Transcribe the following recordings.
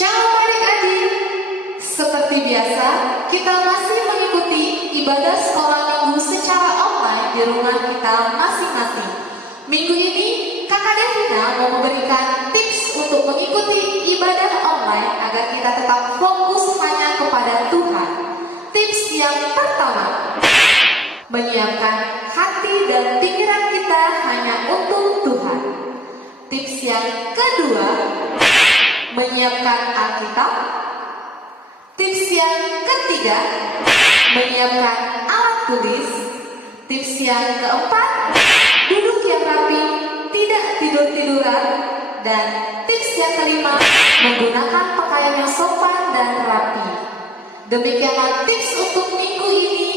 Shalom adik-adik, seperti biasa kita masih mengikuti ibadah sekolah minggu secara online di rumah kita masing-masing. Minggu ini Kakak Devina mau memberikan tips untuk mengikuti ibadah online agar kita tetap fokus hanya kepada Tuhan. Tips yang pertama, menyiapkan hati dan pikiran kita hanya untuk Tuhan. Tips yang kedua, menyiapkan Alkitab. Tips yang ketiga, menyiapkan alat tulis. Tips yang keempat, duduk yang rapi, tidak tidur-tiduran. Dan tips yang kelima, menggunakan pakaian yang sopan dan rapi. Demikianlah tips untuk minggu ini.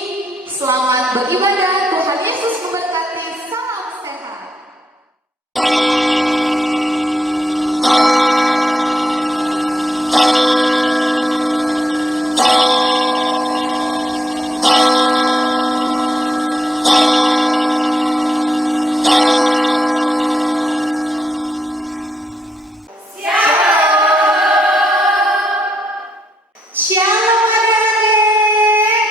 Selamat beribadah, Tuhan Yesus memberkati. Salam sehat. Shalom adik-adik.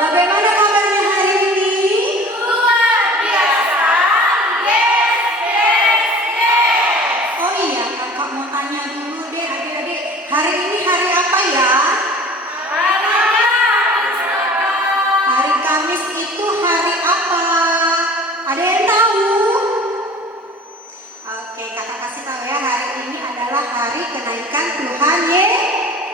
Bagaimana kabarnya hari ini? Luar biasa, yes, yes, yes. Oh iya, kakak mau tanya dulu deh adik-adik. Hari ini hari apa ya? Hari Kamis itu hari apa? Ada yang tahu? Oke, kakak kasih tahu ya. Hari ini adalah hari kenaikan Tuhan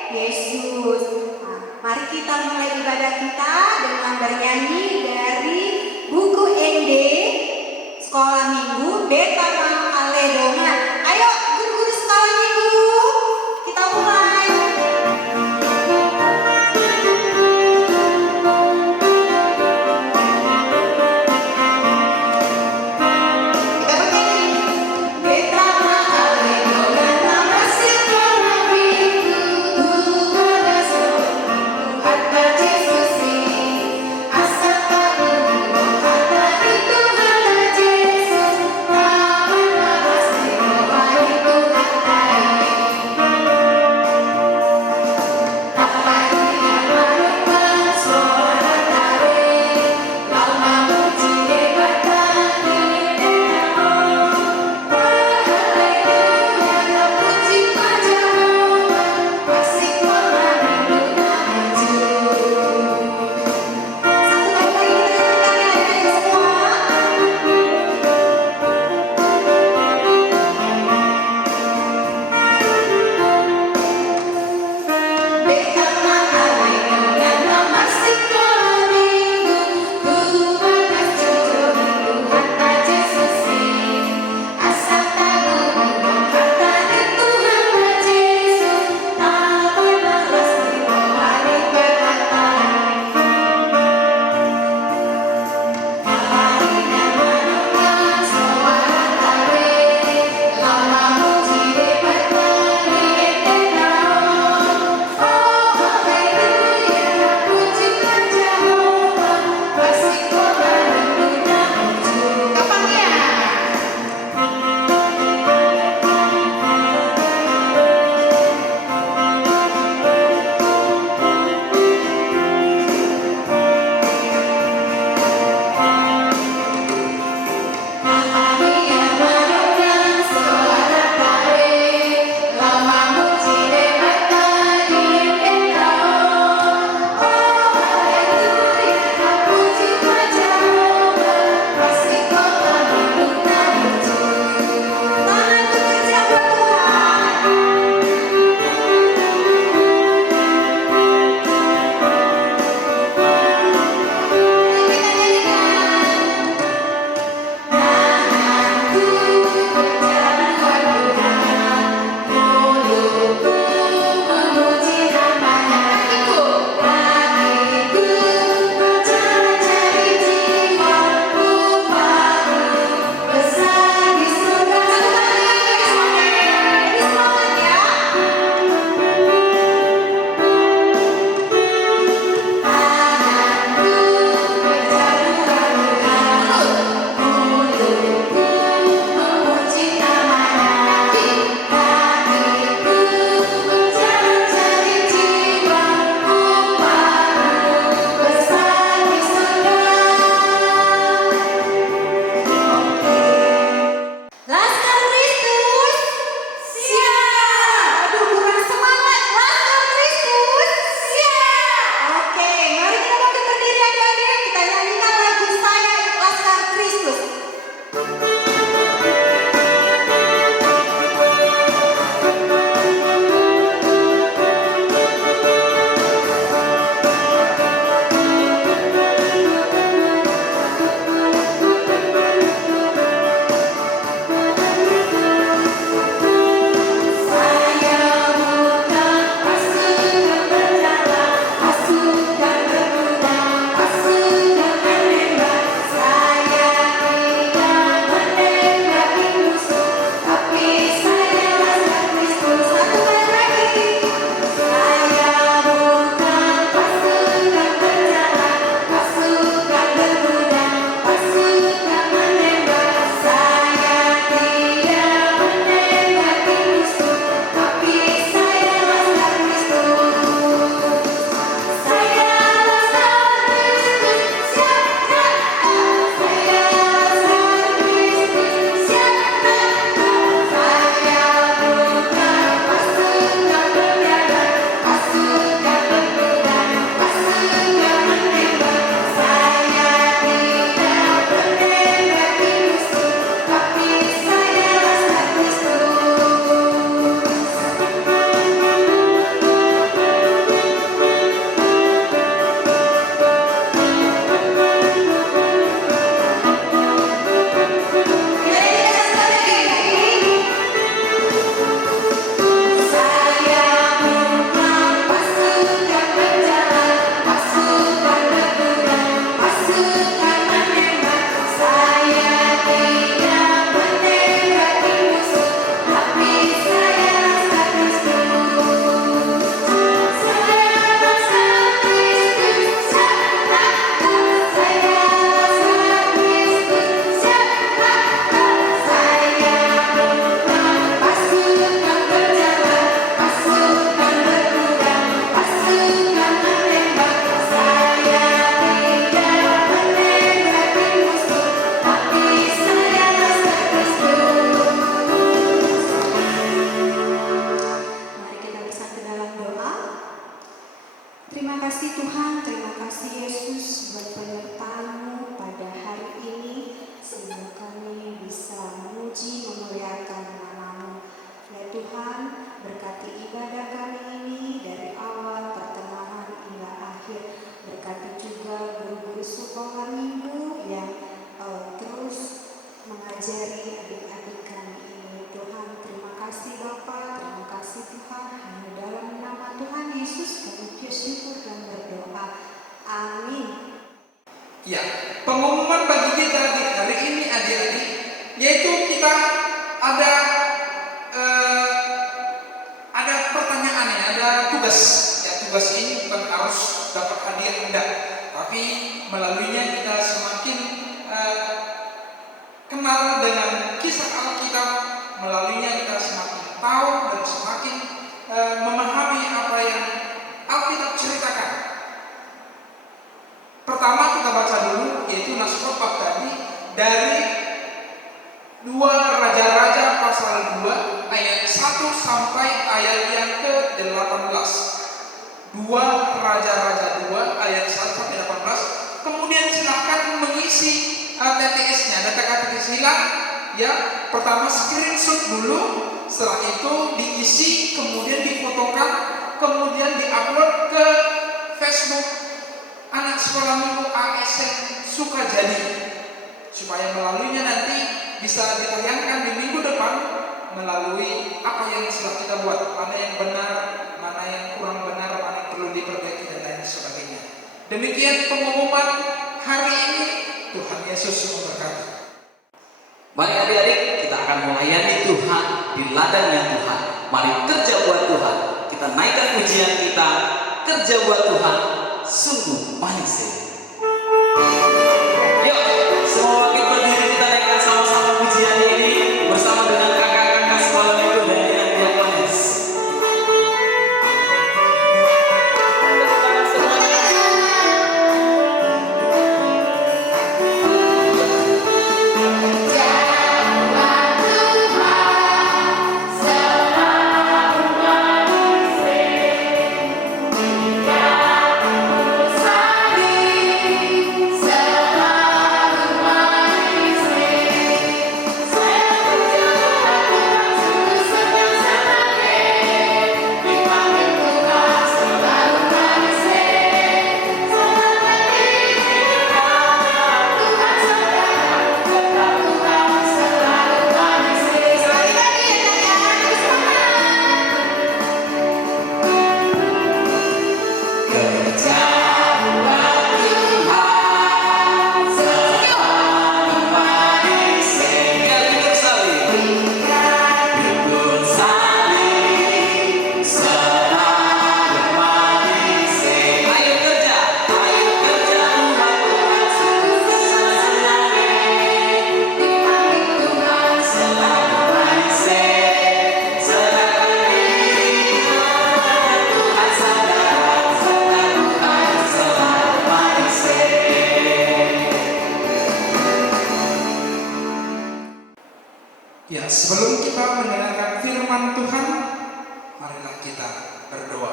Yesus. Nah, mari kita mulai ibadah kita dengan bernyanyi dari buku ND Sekolah Minggu Betama Aledongan. Ayo guru-guru sekolah minggu, kita mulai. Kita bernyanyi. Betama Aledongan nama sekolah minggu, Tuhan Yesus, kata Yesus, asa tak berhenti, kata itu kata Yesus. kasih Tuhan, terima kasih Yesus buat penyertaan-Mu pada hari ini, sehingga kami bisa memuji, memuliakan nama-Mu. Ya Tuhan, berkati ibadah kami ini dari awal, pertengahan hingga akhir. Berkati juga guru-guru sekolah minggu yang terus mengajari adik-adik kami ini. Tuhan, terima kasih Bapa, terima kasih Tuhan. Hanya dalam nama Tuhan Yesus kami bersyukur dan berdoa. Amin. Ya, pengumuman bagi kita di hari ini adik-adik, yaitu kita ada pertanyaan, ada tugas. Ya, tugas ini bukan harus dapat hadiah enggak, tapi melaluinya kita semakin kenal dengan kisah Alkitab, melaluinya kita semakin tahu dan semakin memahami apa yang Alkitab ceritakan. Pertama kita baca dulu, yaitu Naskotbah tadi dari 2 Raja-Raja pasal 2 ayat 1 sampai ayat yang ke-18. 2 Raja-Raja 2 ayat 1 sampai 18. Kemudian silakan mengisi TTS-nya, data KTP silang. Ya, pertama screenshot dulu, setelah itu diisi, kemudian difotokan, kemudian diupload ke Facebook Anak Sekolah Minggu ASN Sukajadi, supaya melaluinya nanti bisa ditayangkan di minggu depan melalui apa yang sudah kita buat, mana yang benar, mana yang kurang benar, mana yang perlu diperbaiki dan lain sebagainya. Demikian pengumuman hari ini. Tuhan Yesus memberkati. Mari adik-adik, kita akan melayani Tuhan di ladangnya Tuhan. Mari kerja buat Tuhan. Kita naikkan pujian kita, kerja buat Tuhan, sungguh manis. Yuk, semua kita berdiri, kita naikkan sama-sama pujian ini bersama dengan kakak-kakak sekolah minggu dan dengan diakonis. Ya, sebelum kita mendengarkan firman Tuhan, marilah kita berdoa.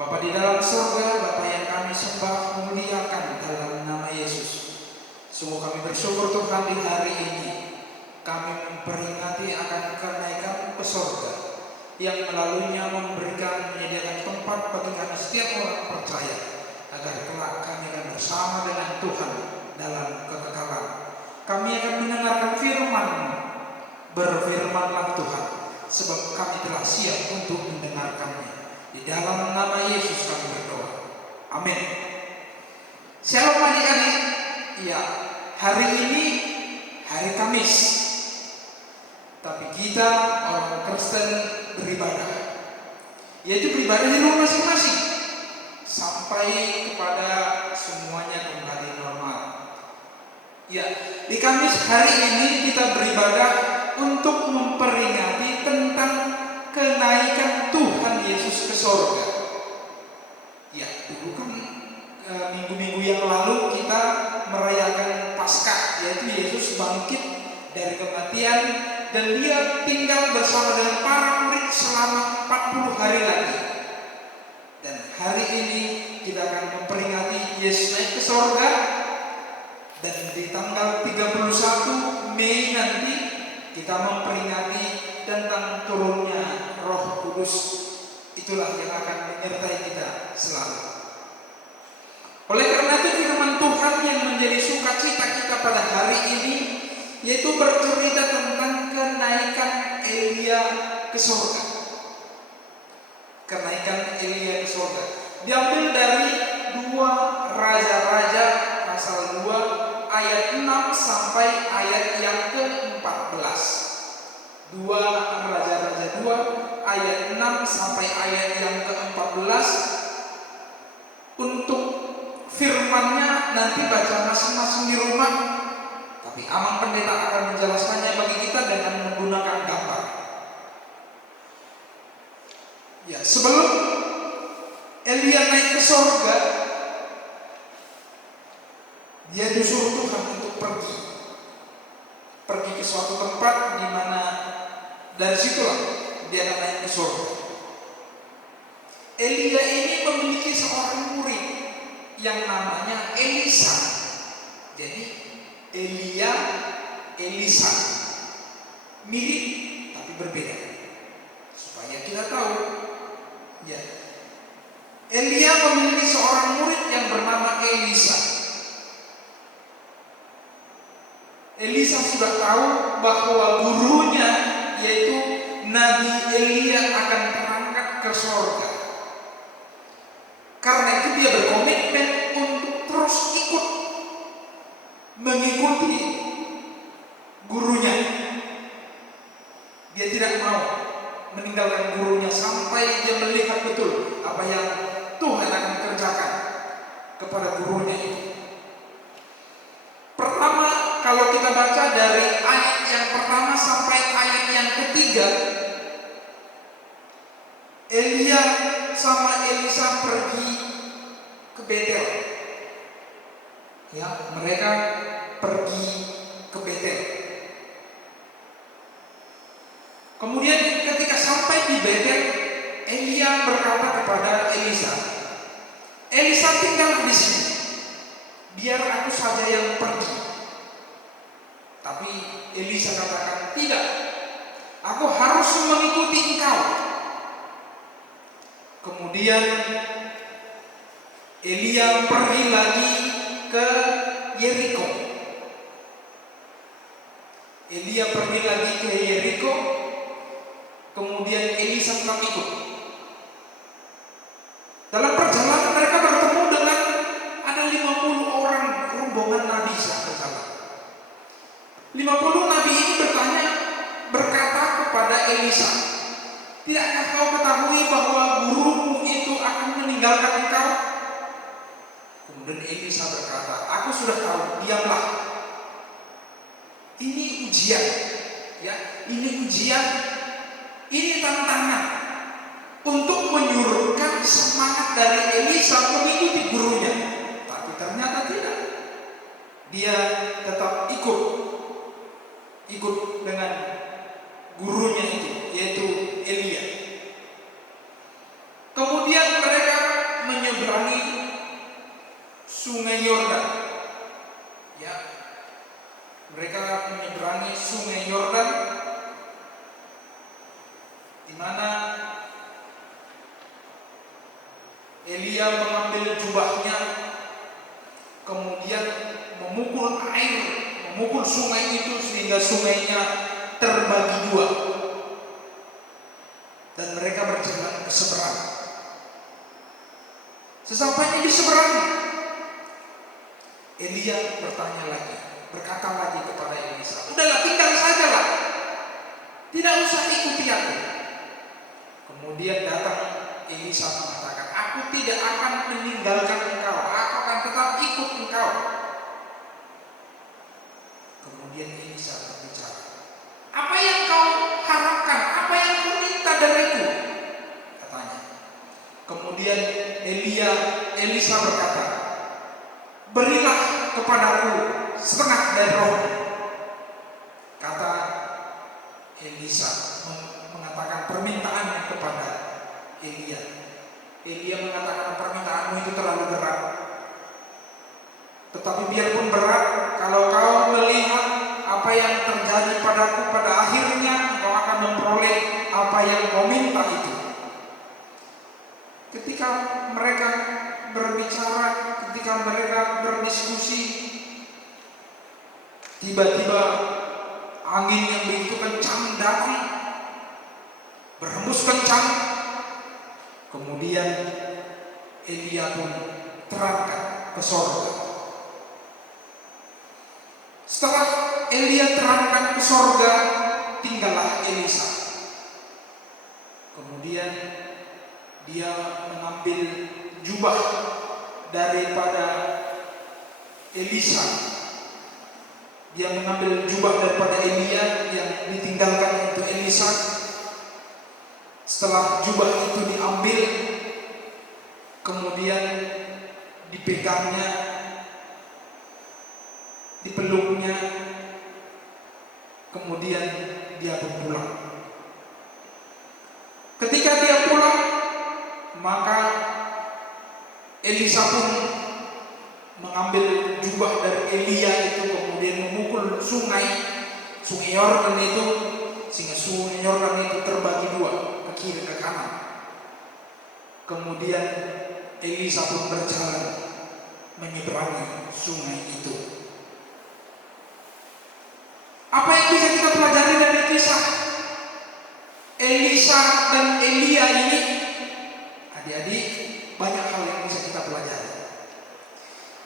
Bapa di dalam surga, Bapa yang kami sembah, muliakan dalam nama Yesus. Sungguh kami bersyukur Tuhan di hari ini kami memperingati akan kenaikan ke surga yang melaluinya menyediakan tempat bagi kami setiap orang percaya, agar kelak kami akan bersama dengan Tuhan dalam kekekalan. Kami akan mendengarkan firman. Berfirmanlah Tuhan, sebab kami telah siap untuk mendengarkannya. Di dalam nama Yesus kami berdoa. Amin. Shalom adik-adik. Ya, hari ini hari Kamis, tapi kita orang Kristen beribadah, yaitu beribadah di rumah masing-masing sampai kepada semuanya kembali normal. Ya, di Kamis hari ini kita beribadah untuk memperingati tentang kenaikan Tuhan Yesus ke surga. Ya, dulu kan minggu-minggu yang lalu kita merayakan Paskah, yaitu Yesus bangkit dari kematian dan dia tinggal bersama dengan para murid selama 40 hari lagi. Dan hari ini kita memperingati tentang turunnya Roh Kudus. Itulah yang akan menyertai kita selalu. Oleh karena itu firman Tuhan yang menjadi sukacita kita pada hari ini yaitu bercerita tentang kenaikan Elia ke surga. Kenaikan Elia ke surga diambil dari 2 Raja-Raja pasal 2 ayat 6 sampai ayat yang ke-14. 2 Raja-Raja 2 ayat 6 sampai ayat yang ke-14. Untuk firmannya nanti baca masing-masing di rumah, tapi Amang Pendeta akan menjelaskannya bagi kita dengan menggunakan gambar. Ya, sebelum Elia naik ke surga, dia disuruh Tuhan untuk pergi ke suatu tempat di mana dari situlah dia akan naik ke surga. Elia ini memiliki seorang murid yang namanya Elisa. Jadi Elia, Elisa mirip tapi berbeda. Supaya kita tahu, ya, Elia memiliki seorang murid yang bernama Elisa. Elisa sudah tahu bahwa gurunya yaitu Nabi Elia akan berangkat ke surga. Karena itu dia berkomitmen untuk terus ikut mengikuti gurunya. Dia tidak mau meninggalkan gurunya sampai dia melihat betul apa yang Tuhan akan kerjakan kepada gurunya itu. Pertama, kalau kita baca dari ayat yang pertama sampai ayat yang ketiga, Elia sama Elisa pergi ke Betel. Ya, mereka pergi ke Betel. Kemudian ketika sampai di Betel, Elia berkata kepada Elisa, "Elisa, tinggal di sini. Biar aku saja yang pergi." Tapi Elisa katakan, "Tidak. Aku harus mengikuti engkau." Kemudian Elia pergi lagi ke Yeriko. Elia pergi lagi ke Yeriko. Kemudian Elisa tetap ikut. Dalam perjalanan mereka bertemu dengan ada 50 orang rombongan nabi saat berjalan. 50 nabi ini berkata kepada Elisa, "Tidakkah kau ketahui bahwa gurumu itu akan meninggalkan engkau?" Kemudian Elisa berkata, "Aku sudah tahu, diamlah. Ini ujian, ya, ini ujian, ini tantangan untuk menyuruhkan semangat dari Elisa mengikuti gurunya." Tapi ternyata tidak. Dia tetap ikut dengan gurunya itu, yaitu Elia. Kemudian mereka menyeberangi Sungai Yordan. Ya, mereka menyeberangi Sungai Yordan, di mana Elia mengambil jubahnya, kemudian memukul sungai itu sehingga sungainya terbagi dua, dan mereka berjalan ke seberang. Sesampainya di seberang, Elia berkata lagi kepada Elisa, "Udahlah, tinggal sajalah, tidak usah ikuti aku." Kemudian datang Elisa mengatakan, "Aku tidak akan meninggalkan engkau, aku akan tetap ikut engkau." Kemudian Elisa berbicara, "Apa yang kau harapkan? Apa yang kau minta dariku?" katanya. Kemudian Elisa berkata, "Berilah kepadaku setengah dari roh." Kata Elisa mengatakan permintaannya kepada Elia. Elia mengatakan, "Permintaanmu itu terlalu berat. Tetapi biarpun berat, kalau kau melihat apa yang terjadi kepadaku, pada akhirnya engkau akan memperoleh apa yang kau minta itu. Ketika mereka berbicara, ketika mereka berdiskusi, tiba-tiba angin yang begitu kencang datang, berhembus kencang. Kemudian Elia pun terangkat ke sorga. Setelah Elia terangkat ke sorga, tinggallah Elisa. Kemudian dia mengambil jubah daripada Elisa. Dia mengambil jubah daripada Elia yang ditinggalkan untuk Elisa. Setelah jubah itu diambil, kemudian dipegangnya, dipeluknya, kemudian dia pun pulang. Ketika dia pulang, maka Elisa pun mengambil jubah dari Elia itu, kemudian memukul sungai Yordan itu, sehingga sungai Yordan itu terbagi dua, ke kiri ke kanan. Kemudian Elisa pun berjalan menyeberangi sungai itu. Apa yang bisa kita pelajari dari kisah Elisa dan Elia ini? Adik-adik, banyak hal yang bisa kita pelajari.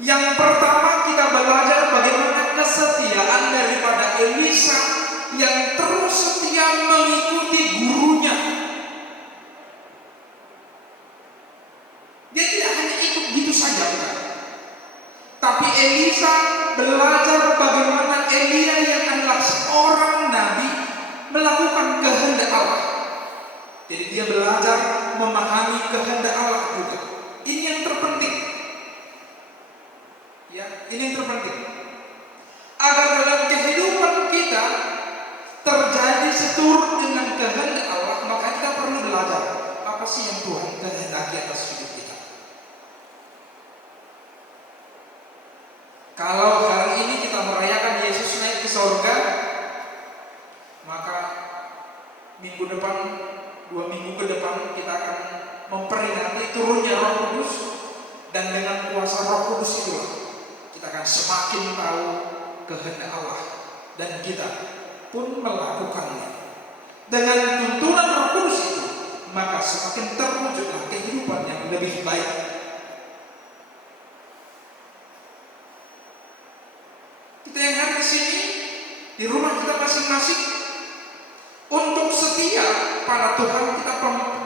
Yang pertama, kita belajar bagaimana kesetiaan daripada Elisa yang terus setia mengikuti gurunya. Dia tidak hanya ikut gitu saja, bukan? Tapi Elisa belajar bagaimana Elia yang adalah seorang nabi melakukan kehendak Allah. Jadi dia belajar memahami kehendak Allah juga. Ini yang terpenting. Ya, ini yang terpenting. Agar dalam kehidupan kita terjadi seturut dengan kehendak Allah, maka kita perlu belajar apa sih yang Tuhan kehendaki atas hidup kita. Kalau hari ini kita merayakan Yesus naik ke sorga, maka minggu depan, 2 minggu ke depan kita akan memperingati turunnya Roh Kudus, dan dengan kuasa Roh Kudus itulah kita akan semakin tahu kehendak Allah dan kita pun melakukannya. Dengan tuntunan Roh Kudus itu, maka semakin terwujudlah kehidupan yang lebih baik. Kita yang hari di sini, di rumah kita masing-masing, untuk setia pada Tuhan kita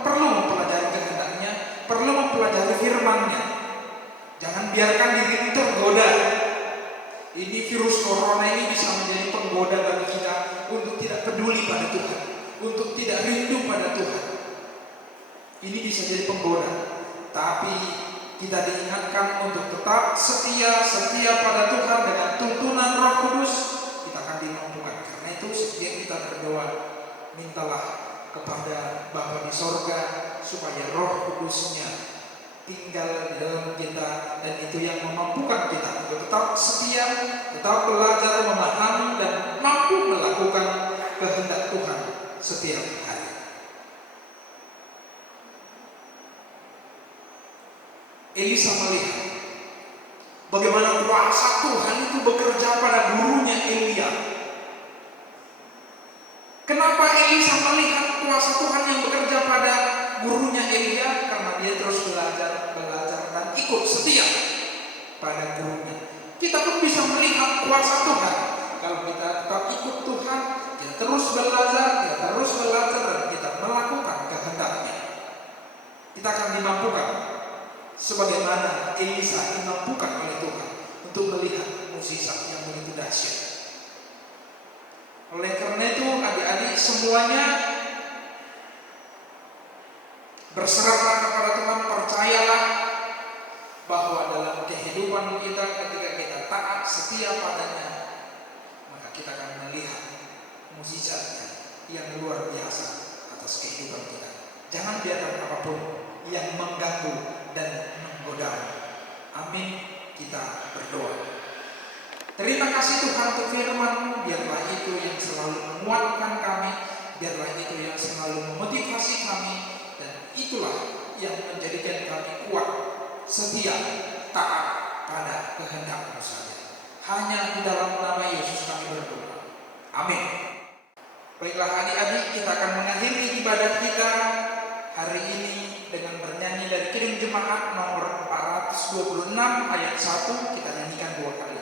perlu mempelajari kehendaknya, perlu mempelajari firman-Nya. Jangan biarkan diri tergoda. Ini virus corona ini bisa menjadi penggoda bagi kita untuk tidak peduli pada Tuhan, untuk tidak rindu pada Tuhan. Ini bisa jadi penggoda. Tapi kita diingatkan untuk tetap setia pada Tuhan dengan tuntunan Roh Kudus, kita akan dimampukan. Karena itu setiap kita berdoa, mintalah kepada Bapa di sorga supaya Roh Kudus-Nya tinggal di dalam kita, dan itu yang memampukan kita untuk tetap setia, tetap belajar memahami dan mampu melakukan kehendak Tuhan setiap hari. Elisa melihat bagaimana kuasa Tuhan itu bekerja pada gurunya Elia. Kenapa Elisa melihat kuasa Tuhan yang bekerja pada gurunya Elia? Karena dia terus belajar dan ikut setia pada gurunya. Kita pun bisa melihat kuasa Tuhan kalau kita tetap ikut Tuhan, kita terus belajar dan kita melakukan kehendaknya. Kita akan dimampukan sebagaimana Elisa dimampukan oleh Tuhan untuk melihat mukjizat yang begitu dahsyat. Oleh karena itu, adik-adik semuanya berserahlah kepada Tuhan, percayalah bahwa dalam kehidupan kita ketika kita taat setia padanya, maka kita akan melihat mukjizatnya yang luar biasa atas kehidupan kita. Jangan biarkan apapun yang mengganggu dan menggoda. Amin. Kita berdoa. Terima kasih Tuhan untuk firman-Mu, biarlah itu yang selalu menguatkan kami, biarlah itu yang selalu memotivasi kami, dan itulah yang menjadikan kami kuat, setia, taat pada kehendak-Mu saja. Hanya di dalam nama Yesus kami berdoa. Amin. Baiklah adik-adik, kita akan mengakhiri ibadat kita hari ini dengan bernyanyi dari Kirim Jemaat nomor 426 ayat 1. Kita nyanyikan 2 kali.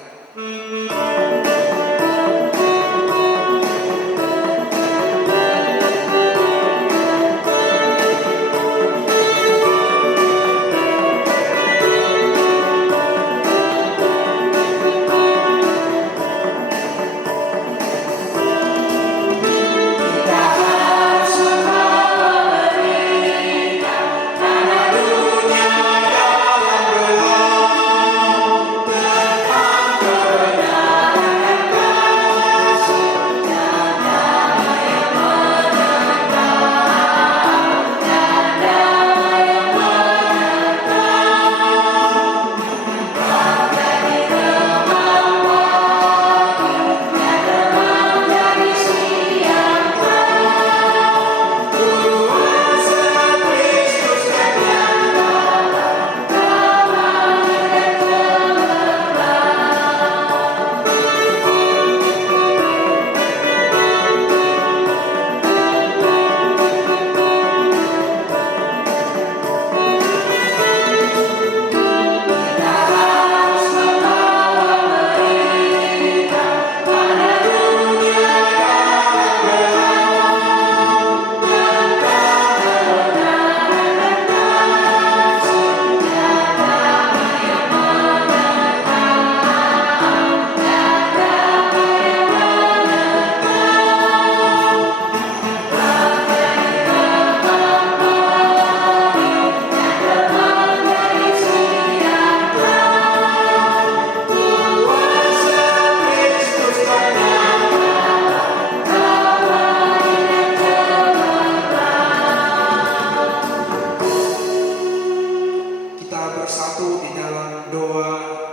Bersatu di dalam doa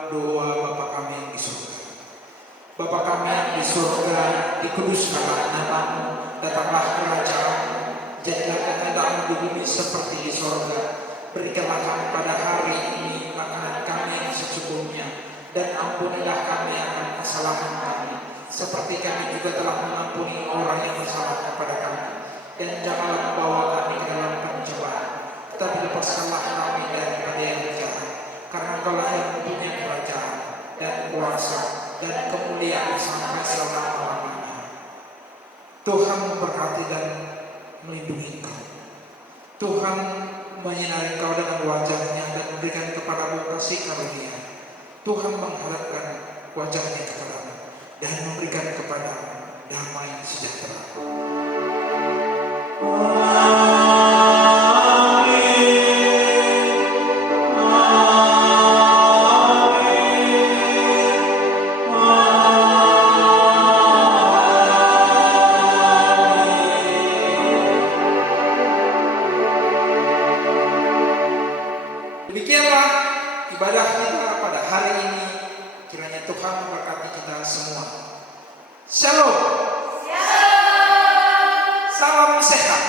Bapa kami yang di surga. Bapa kami yang di surga, dikuduskanlah nama-Mu, datanglah kerajaan-Mu, jadilah kehendak-Mu di bumi seperti di surga. Berikanlah kami pada hari ini makanan kami yang secukupnya, dan ampunilah kami akan kesalahan kami, seperti kami juga telah mengampuni orang yang bersalah kepada kami. Dan janganlah membawa kami ke dalam pencobaan, tetapi lepaskanlah kami daripada yang jahat. Karena Engkaulah yang mempunyai kerajaan dan kuasa dan kemuliaan sampai selama-lamanya. Tuhan memberkati dan melindungi engkau. Tuhan menyinari engkau dengan wajah-Nya dan memberikan kepadamu kasih karunia. Tuhan menghadapkan wajah-Nya kepadamu dan memberikan kepadamu damai sejahtera. Demikianlah ibadah kita pada hari ini. Kiranya Tuhan memberkati kita semua. Shalom. Salam sehat.